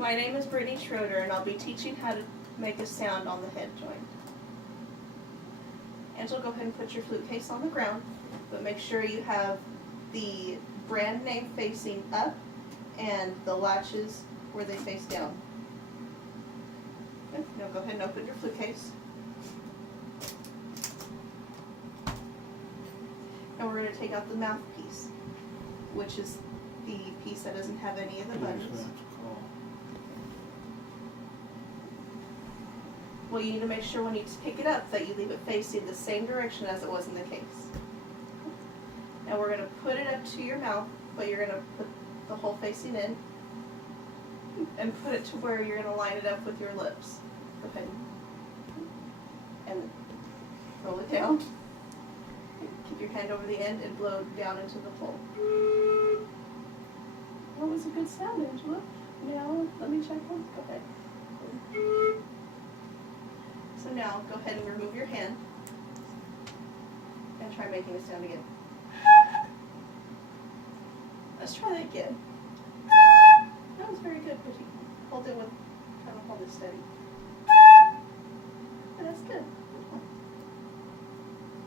My name is Brittany Schroeder, and I'll be teaching how to make a sound on the head joint. Angela, go ahead and put your flute case on the ground, but make sure you have the brand name facing up and the latches where they face down. Okay, now go ahead and open your flute case. And we're going to take out the mouthpiece, which is the piece that doesn't have any of the buttons. Well, you need to make sure when you pick it up that you leave it facing the same direction as it was in the case. Now we're going to put it up to your mouth, but you're going to put the hole facing in and put it to where you're going to line it up with your lips. Go ahead and roll it down. Keep your hand over the end and blow down into the hole. That was a good sound, Angela. Now, let me check one. Go ahead. So now, go ahead and remove your hand and try making a sound again. Let's try that again. That was very good, but you hold it with, kind of hold it steady. And that's good.